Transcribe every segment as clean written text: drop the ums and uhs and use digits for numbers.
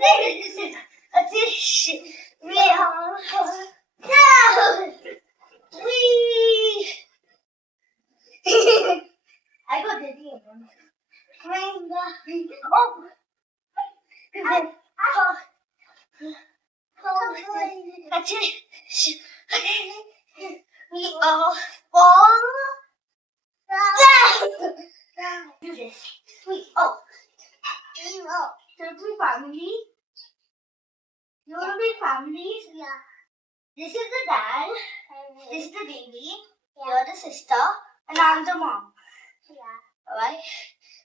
I got the deal. We are all do this. We are two family. You want to be families? Yeah. This is the dad. This is the baby. You're the sister. And I'm the mom. Yeah. Alright?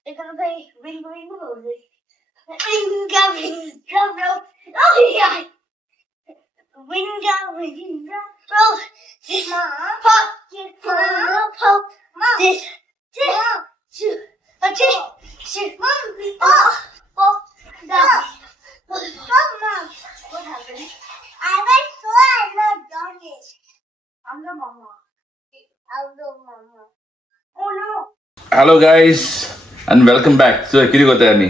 We're gonna play Ring Ring Rosie. Ringa Ringa Rosie. Oh yeah! Ringa Ringa Rosie. This pocket full of hope. This two. Mom. What happened? I went so I'm not done it. I'm the mama. Oh no. Hello guys आणि welcome back so कितें कोताय आमी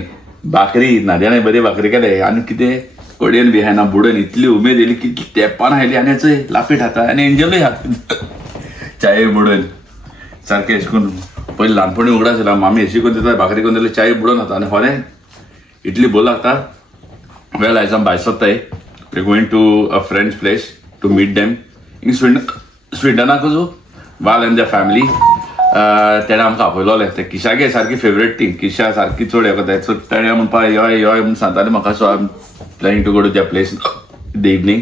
भाकरी नाद्याने बरी भाकरी केले आनी कितें कोडयेन B हायना बुडन इतली उमेद येयली की तेंपान हायली आनी चोय लाफीट खाता आनी एंजॉय खाता चाये बुडन सारकें अशें करून पयलीं ल्हानपणी उगडा आसलें मामी अशी करून दिता भाकरी करून दिल्यार चाये बुडोन खाता आनी खरें इतली बोल लागता वेल आयज आमी भायर सोदताय we going to a friends place to meet them in स्विडनाकूच वाल एंड द फॅमिली तेणें आमकां आपयलोलें ते किशागे सारकी फेवरेट थिंग किशा सारकी चड हें कोताय सो तेणें म्हणपा योय योय म्हूण सांगतालें म्हाका so I am planning to go to त्या प्लेस द इवनींग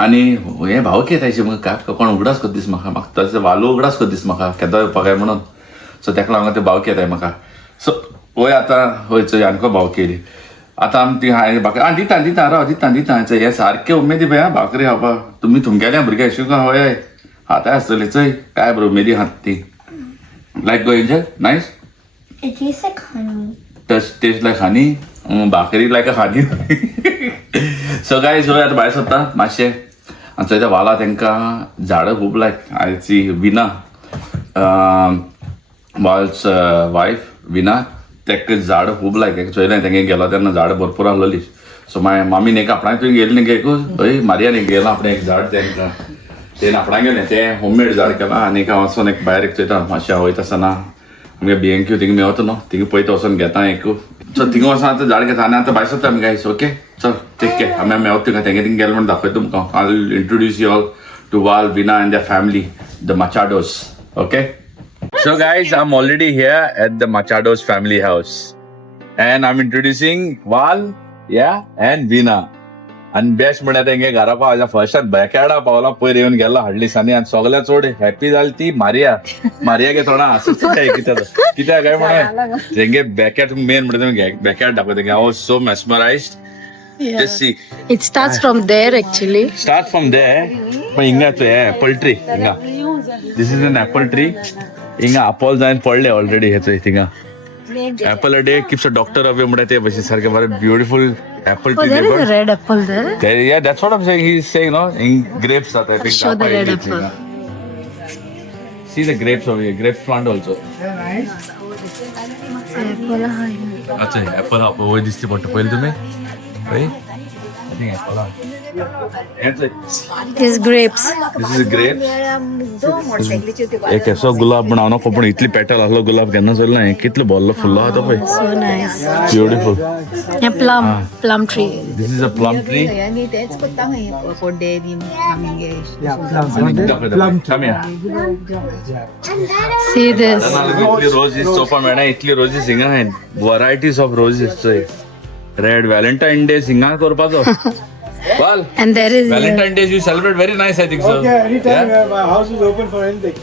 आनी हें भावकी येतायशें म्हाका काय कोण उगडास कोत दीस म्हाका तशें वालो उगडास कोत दीस म्हाका केदो येवपा काय म्हणून सो तेका लागून ते भावकी येताय म्हाका सो पळय आतां हय चोय आनीको भावकी येयली आतां आमी ती हांवें भाकरी दिता राव दिता हें सारकें उमेदी पळय आं भाकरी खावपाक तुमी तुमगेल्या भुरगे अशें का हय हाताय आसतली चोय काय बरो उमेदी खात ती Like go Angel? Nice? It tastes like honey. Does taste like honey? Bakari like a honey. So guys, we are भायर सोदता मातशें आनी थंय त्या वाला तांकां झाडां खूब लायक आय सी विना वाल्स वायफ विना ताका झाडां खूब लायक चोयलें तेंगे गेलो तेन्ना झाडां भरपूर आहलोली सो मागीर मामी न्ही आपणाक तुवें गेली न्ही गेकू हय मारया न्ही गेलो आपणें एक झाड तेंकां तें आपणाक गेलें तें होममेड झाड केलां आनी हांव वचोन एक भायर एक चोयता मातशें वयता आसतना आमगे बिएंक्यू थिंगा मेवता न्हू थिंगा पयता वचोन घेता एक सो थिंगा वचोन आतां झाड घेता आनी आतां भायर सोदता आमी गायस ओके चल टेक केअर आमी मेवता थिंगा तेंगे थिंगा गेले म्हण दाखयता तुमकां I will introduce you all to Val Vina and the family the Machados okay so guys I am already here at the Machados family house and I am introducing Val या एंड विना आनी best म्हळ्यार तेंगे घरा पावल्या फर्स्टात बॅकयार्डा पावला पयर येवन गेलो हाडलीसांनी आनी सगळ्यात चड हॅपी जाली ती मारिया थोडा हसूच कित्याक काय म्हण तेंगे बॅकयार्ड मेन म्हणटा बॅकयार्ड दाखय तेंगे I was so mesmerised Just see. It starts from there actually. Start from there. पण हिंगा तो apple tree. हिंगा. This is an apple tree. हिंगा apple जायन पडले ऑलरेडी हेचो हिंगा. Apple a day keeps a doctor away. म्हणटा ते भशेन सारके बरे beautiful apple tree. Oh, there is a red apple there. Yeah, that's what I'm saying. He's saying, no, in grapes that I think. Show the red apple. See the grapes over here. Grapes plant also. Apple hai. अच्छा apple up. वो दिसते पडतो पहिले तुम्ही. Right? I think apple. This is grapes. This is grapes. एक ऐसा गुलाब बनावना पण इतली petal आसलो गुलाब केन्ना चोयलो ना कितलो बोल्लो फुल्लो आहा तो पळय So nice. Beautiful A plum tree. This is a plum tree See this. Italy roses sofa मेळना इतली रोजीस हिंगा हायन वरायटीज ऑफ रोजीस चोय रेड व्हॅलेंटाइन डे हिंगा करपाचो Well, And there is Valentine's Day you celebrate very nice, I think so. Okay, anytime my house is open for anything.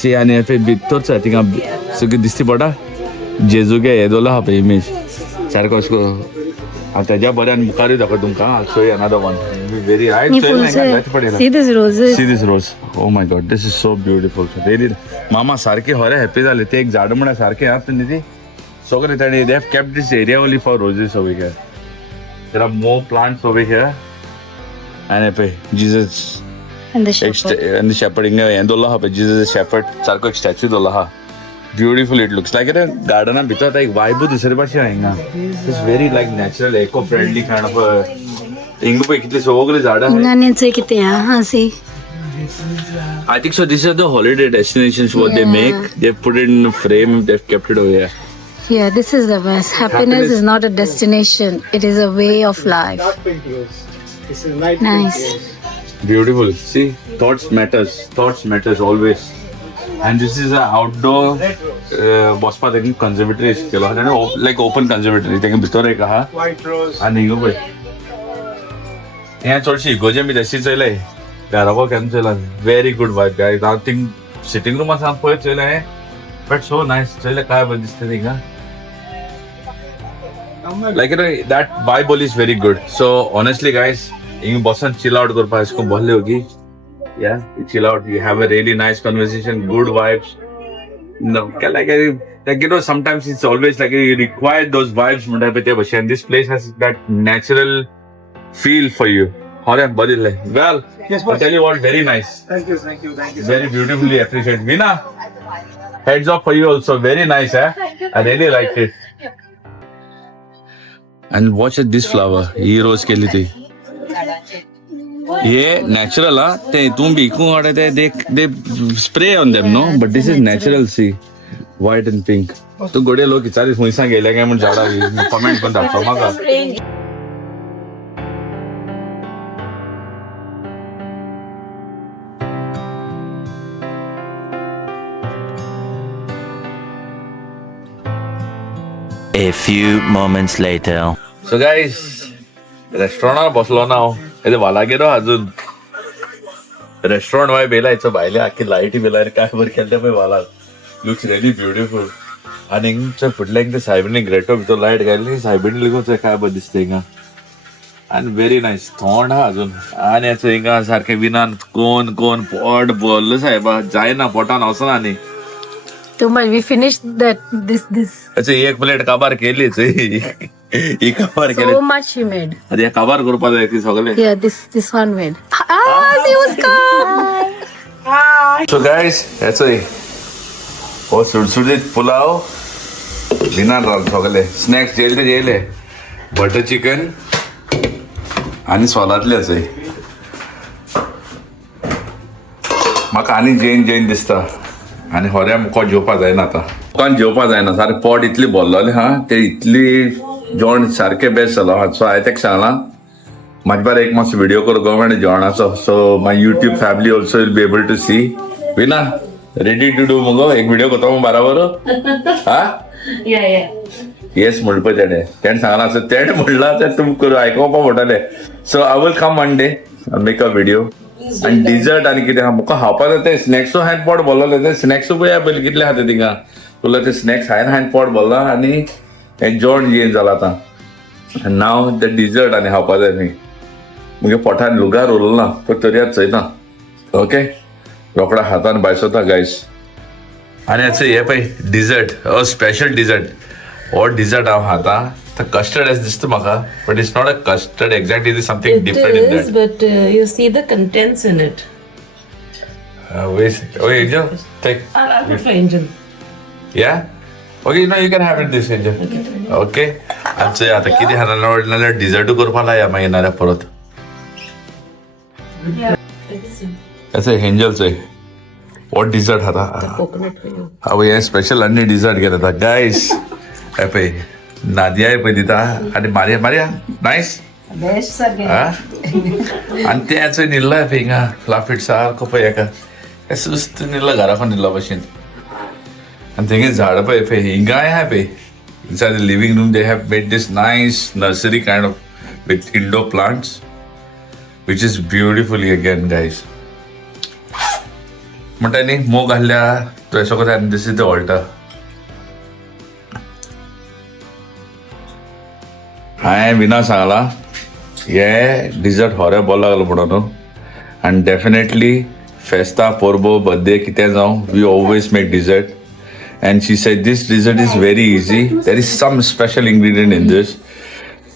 See, आणि पे बितोच I think सगळी दिसती पडा जेजुगे येदोला हा पे इमेज सारको उसको आता तेज्या बऱ्यान मुखारूय दाखय तुमकां I'll show you another one. Very high. See this roses. See this rose. Oh my God, this is so beautiful. Really, मामा सारखे हरे हॅपी झाले ते एक झाड म्हणा सारखे आहात तुम्ही ती सगळे ताणी they have kept this area only for roses over here. There are more plants over here. And Jesus And the shepherd. And the shepherd inga endola ha Jesus the shepherd sarko ek statue dola ha Beautiful it looks like. Garden of Bita like vibe dusre pashi aayega. It's very like natural, eco-friendly kind of a. Ingo pe kitle sogole zada hai. नानीचे किती हा see. I think so. These are the holiday destinations what they make. They've put it in a frame. They've kept it over here. Yeah, this is the best. Happiness is not a destination. It is a way of life. Not pink rose. This is light Nice. pink rose. Beautiful. See, thoughts matters. Thoughts matters always. And this is an outdoor Bospa taking conservatory scale. Like open conservatory. Taking bitore kaha. White rose. And ingo boy. Yeah, थोड़ी गोजे में जैसी चले घरों can चला very good vibe guys. I think sitting room आसान पोए चले हैं but so nice चले काय बंदिस्ते दिखा like that vibe is very good. So honestly guys इंग बसन chill out कर पाए इसको बोलने होगी yeah you chill out, you have a really nice conversation, good vibes. No like sometimes it's always like you require those vibes and this place has that natural feel for you. Well, Yes, I'll boss. tell you what, very nice. Thank you, thank you, thank you. Very beautifully appreciated. Veena, heads up for you also. Very nice, eh? I really liked it. And watch this flower. ये रोज के लिए थी. ये natural ah. ते तुम भी क्यों आ रहे थे? They spray on them, no? But this is natural. See, white and pink. तो गोड़े लोग किचारी हुईसा गेले क्या मुझे जाड़ा भी. Comment बंदा पमागा. A few moments later. So guys, restaurant बसलो ना हो. इधर वाला गेलो अजून. Restaurant वाय बेला इथं बाहेर आखी लाईटी बेला काय वर केलते पे वाला. Looks really beautiful. आणि इंगच्या फुटल्या इंग सायबीने ग्रेटो भितर लाईट घातली सायबीने लिगोच काय बघ दिसते इंगा. आणि व्हेरी नाईस थोंड हा अजून. आणि याचं इंगा सारखे विना कोण पोट बोललं साहेबा जाय ना पोटान असं आणि. Too much. We finished this. अच्छा एक प्लेट काबार केलीच. ही काबार केली. So much she made. आता या काबार करूपा जाय ती सगळे. Yeah, this one made. See who's come. So guys, that's it. Oh, सुटसुटीत पुलाव बिना सगळे स्नॅक्स जेले बटर चिकन आणि सोलातलेच आहे. म्हाका आनी जैन दिसता आणि होऱ्या मुको जेवपा जायना आता. मुखान जेवपा जायना सारे पोट इतली भरलेले हा ते इतली जेवण सारखे बेस्ट जालो. सो हांवें तेका सांगला म्हाजे बार एक मातसो व्हिडिओ कर गव्हर्मेंट जेवणाचो. So my YouTube family also will be able to see. Vina ready to do मगो एक व्हिडिओ करता मग बराबर हा येस म्हणपा तेणे सांगला असं तेणे म्हणला तर तुम करू आयकोवपा म्हणटाले. So I will come one day आनी मेक अ व्हिडिओ आणि डिझर्ट आणि कितें मुका खावपा जाय ते स्नॅक्सो हायन पोट भरलेले ते स्नॅक्सो पळया पयलीं कितले आहा ते थिंगा तुला ते स्नॅक्स हायन पोट भरला आनी हें जेवण जें जालां आतां. नाव ते डिझर्ट आनी खावपा जाय न्ही मुगे पोटान लुगार उरलो ना पूण तरी आज चयता. ओके रोकडा हातान बायसोता गायस. आनी हेचो हे पळय डिझर्ट स्पेशल डिझर्ट हो डिझर्ट हांव खाता. Custard as this maka, but it's not a custard exactly. There's something different in that. But you see the contents in it. Wait, Angel, take. I'll put for Angel. Yeah. Okay, you can have it this Angel. Okay. I'm saying आता किती हाना dessert करपाला या मग येणाऱ्या परत. ऐसे Angel's आहे. What dessert हाता? Coconut for you. अब ये special अन्य dessert केला था guys. ऐपे नादिया आहे पहिली ता आणि मारिया नाईस आणि त्याचं निल्ला आहे पेंगा फ्लाफिट सारखं पळय काय सुस्त निल्ला घरा पण निल्ला बशीन आणि तेंगे झाड पळय पे हिंगाय आहे पे inside the living room they have made this nice nursery kind of with indoor plants which is beautifully again guys. म्हणटा न्ही मोग घाल्ल्या तो असो कोता दिस इज द ऑल्टर. हांवें विना सांगला हे डिझर्ट होरे बरो लागलो म्हणून आनी डेफिनेटली फेस्ता पोरबो बर्थडे कितें जावं we always make dessert and she said this dessert is very easy. There is some special ingredient in this.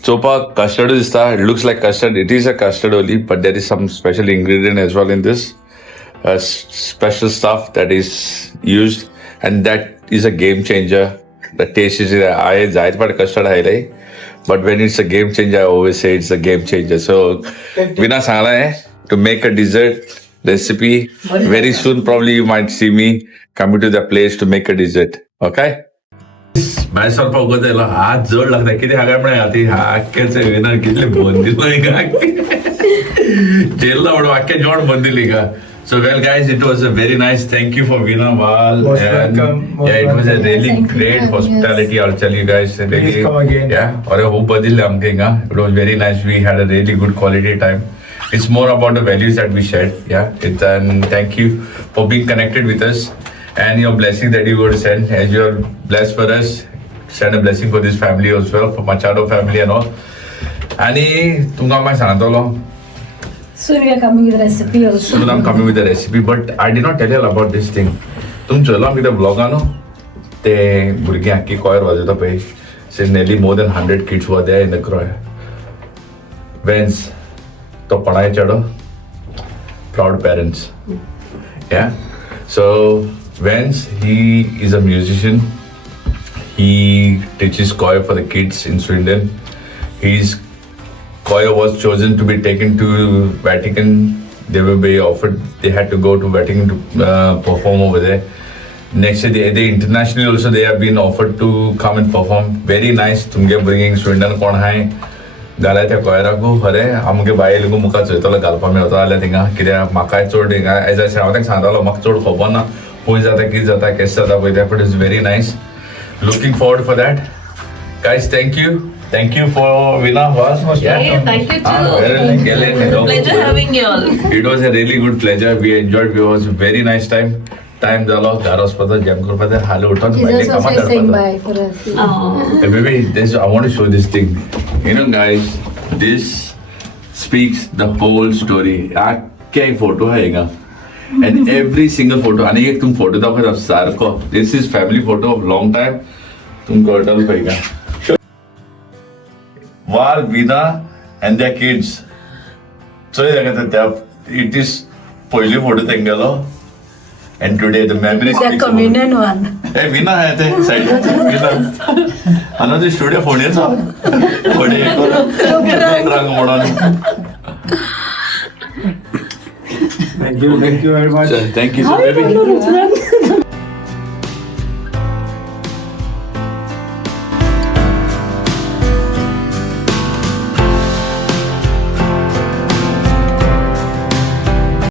चोवपाक कस्टर्ड दिसता. It looks like custard. It is a custard only but there is some special ingredient as well in this special stuff that is used and that is a game changer. The taste is I जायत but custard है but when it's a game changer, I always say it's a game changer. So Veena Sangla है to make a dessert recipe. Very soon, probably you might see me coming to the place to make a dessert. Okay? बायसर पाव गोतेला आज जोड लागता किती हागाय पण आती हाक्याचे winner कितले बंदिलो का जेलला वडो आक्के जोड बंदिली का. So well guys, it was a very nice. Thank you for Veena Wal. Most welcome. Yeah, it was a really great hospitality. I'll tell you guys. Really, Please come again. Yeah, और वो बदल हम कहेंगे. It was very nice. We had a really good quality time. It's more about the values that we shared. Yeah, and thank you for being connected with us and your blessing that you were sent. As you are blessed for us, send a blessing for this family as well, for Machado family and all. आणि तुमका मैं सांगतलो. Soon we are coming with a recipe also. Soon I'm coming with a recipe, but I did not tell you all about this thing. तुम चलो आमच्या ब्लॉगानो ते भुरगीं आख्खी कॉयर वाजयता पळय. So nearly more than 100 kids were there in the choir. Vance, तो पढ़ाई चढ़ो. Proud parents. Yeah. So Vance, he is a musician. He teaches choir for the kids in Sweden. His choir was chosen to be taken to Vatican. They were be offered. They had to go to Vatican to perform over there. Next year, they internationally also they have been offered to come and perform. Very nice. तुमगे bringing Sweden कोण आहे गाला त्या choirako खरे आमगे बायल को मुका चोयतलो घालपा मेळता जाल्यार थिंगा कित्याक म्हाका चड हिंगा एज अ हांव ताका सांगतालो म्हाका चड खबर ना खूंय जाता कितें जाता केशें जाता पळय तें but it's very nice. Looking forward for that. Guys, thank you. Thank you for Veena Wal. Hey, thank you too. Pleasure having you all. It was a really good pleasure. We enjoyed. It was a very nice time. Time झालो घरास पता जमकर पता हाल उठून पहिले Jesus कामात also saying पडता. bye for us. Oh. Hey, baby, this I want to show this thing. You know, guys, this speaks the whole story. क्या एक फोटो है इनका. And every single photo. आणि एक तुम फोटो दाखवत सारखो. This is family photo of long time. तुम गर्टल पाहिगा. Wal, Veena, and their kids. So it is पहिली photo तेंगेलो. And today the memory The speaks. communion one. Hey, Veena आहे ते side Veena. Another studio phone येतो. फोडे रंग म्हणून. Thank you very much. Thank you so baby.